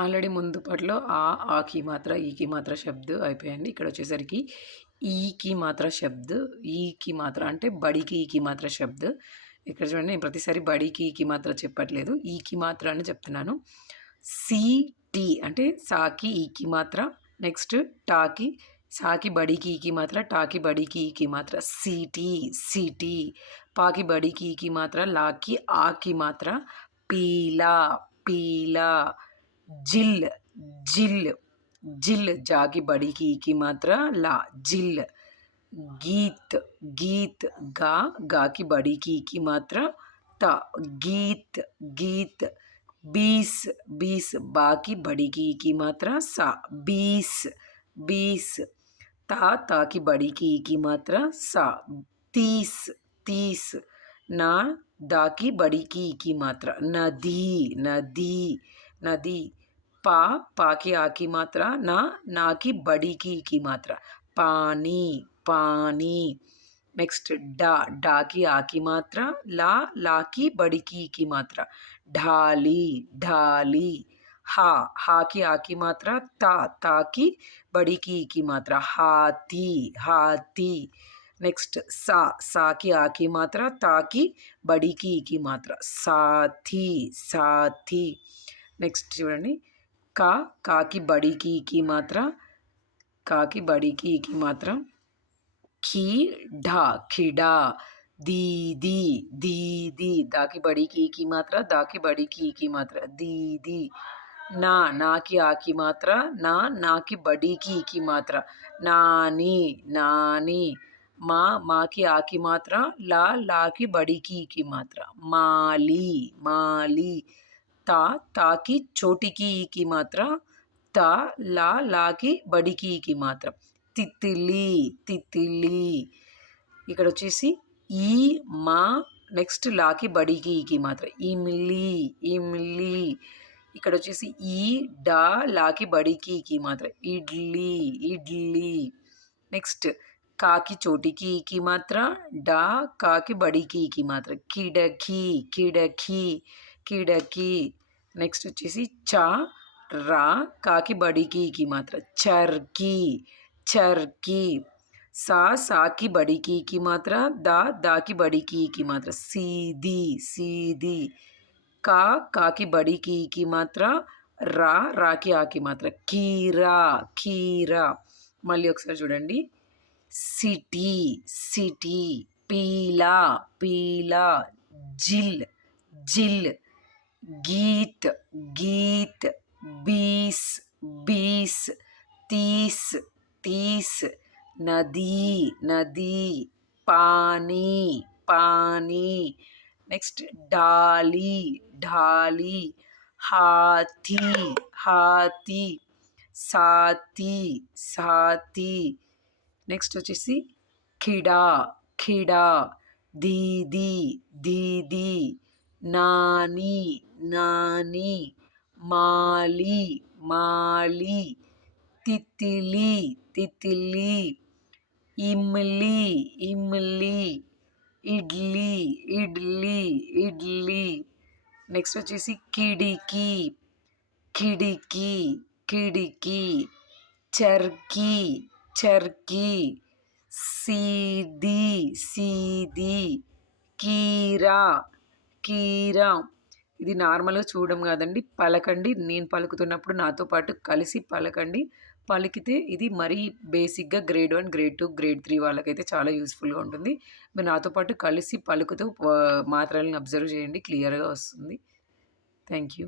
Already ముందు పాటలో ఆకి మాత్ర, ఈకి మాత్ర శబ్ద్ అయిపోయాయండి. ఇక్కడ వచ్చేసరికి ఈకి మాత్ర శబ్ద్, ఈకి మాత్ర అంటే బడికి ఈకి మాత్ర శబ్ద్. ఇక్కడ చూడండి నేను ప్రతిసారి బడికి ఈకి మాత్ర చెప్పట్లేదు, ఈకి మాత్ర అని చెప్తున్నాను. సి టీ అంటే సాకి ఈకి మాత్ర, నెక్స్ట్ టాకి సాకి బడికి ఈకి మాత్ర, టాకి బడికి ఈకి మాత్ర సిటీ సిటీ, పాకి బడికి ఈకి మాత్ర, లాకి ఆకి మాత్ర పీలా పీలా, जिल जिल जिल जागी बड़ी की मात्रा ला जिल, गीत गीत गा की बड़ी की मात्रा ता गीत गीत, बीस बीस बा की बड़ी की मात्रा सा बीस बीस, ता की बड़ी की मात्रा सा तीस तीस, ना दा की बड़ी की मात्रा नदी नदी नदी, पा की आकी मात्रा, ना की बड़ी की मात्रा पानी पानी, नेक्स्ट डा की आकी मात्रा, ला की बड़ी की मात्रा ढाली ढाली, हा की आकी मात्रा, ता की बड़ी की मात्रा हाथी हाथी, नेक्स्ट सा की आकी मात्रा, ता की बड़ी की मात्रा साथी साथी, नेक्स्ट చూడండి का की बड़ी की मात्रा, का की बड़ी की मात्रा खीडा खिडा, दीदी दीदी, दा की बड़ी की मात्रा, दा की बड़ी की मात्रा दीदी, ना की आ की मात्रा, ना की बड़ी की मात्रा नानी नानी, माँ की आ की मात्रा, ला की बड़ी की मात्रा माली माली, ता की छोटी की मात्रा, ला की बड़ी की मात्रा तितली तितली, ఇక్కడ వచ్చేసి ఈ మా, నెక్స్ట్ లాకి బడికి ఈకి మాత్ర ఇమ్లీ ఇమ్లీ, ఇక్కడ వచ్చేసి ఈ డా లాకి బడికి ఈకి మాత్ర ఇడ్లీ ఇడ్లీ, నెక్స్ట్ కాకి చోటికి ఈకి మాత్ర, డా కాకి బడికి ఈకి మాత్ర కిడకి కిడకి కిడకి, నెక్స్ట్ వచ్చేసి చా రా కాకి బడికి ఈకి మాత్ర చర్కి చర్కి, सा की बड़ी की मात्रा, दा की बड़ी की मात्रा सीधी सीधी, का की बड़ी की मात्रा, रा की आ की मात्रा कीरा कीरा, మళ్ళీ ఒకసారి చూడండి సిటీ సిటీ, పీలా పీలా, जिल जिल, गीत गीत, बीस बीस, तीस तीस, नदी नदी, पानी पानी, नेक्स्ट डाली ढाली, हाथी हाथी, साथी साथी, नेक्स्ट వచ్చేసి खिड़ा खिड़ा, दीदी दीदी, नानी नानी, माली माली, तितली तितली, इमली इमली, इडली इडली इडली, నెక్స్ట్ వచ్చేసి కిడికి కిడికి కిడికి, చర్కి చర్కి, సీది సీది, కీరా కీరా. ఇది నార్మల్గా చూడడం కాదండి, పలకండి. నేను పలుకుతున్నప్పుడు నాతో పాటు కలిసి పలకండి. పలికితే ఇది మరీ బేసిక్గా గ్రేడ్ 1 గ్రేడ్ 2 గ్రేడ్ 3 వాళ్ళకైతే చాలా యూస్ఫుల్గా ఉంటుంది. మీరు నాతో పాటు కలిసి పలుకుతూ మాత్రలను అబ్జర్వ్ చేయండి, క్లియర్గా వస్తుంది. Thank you.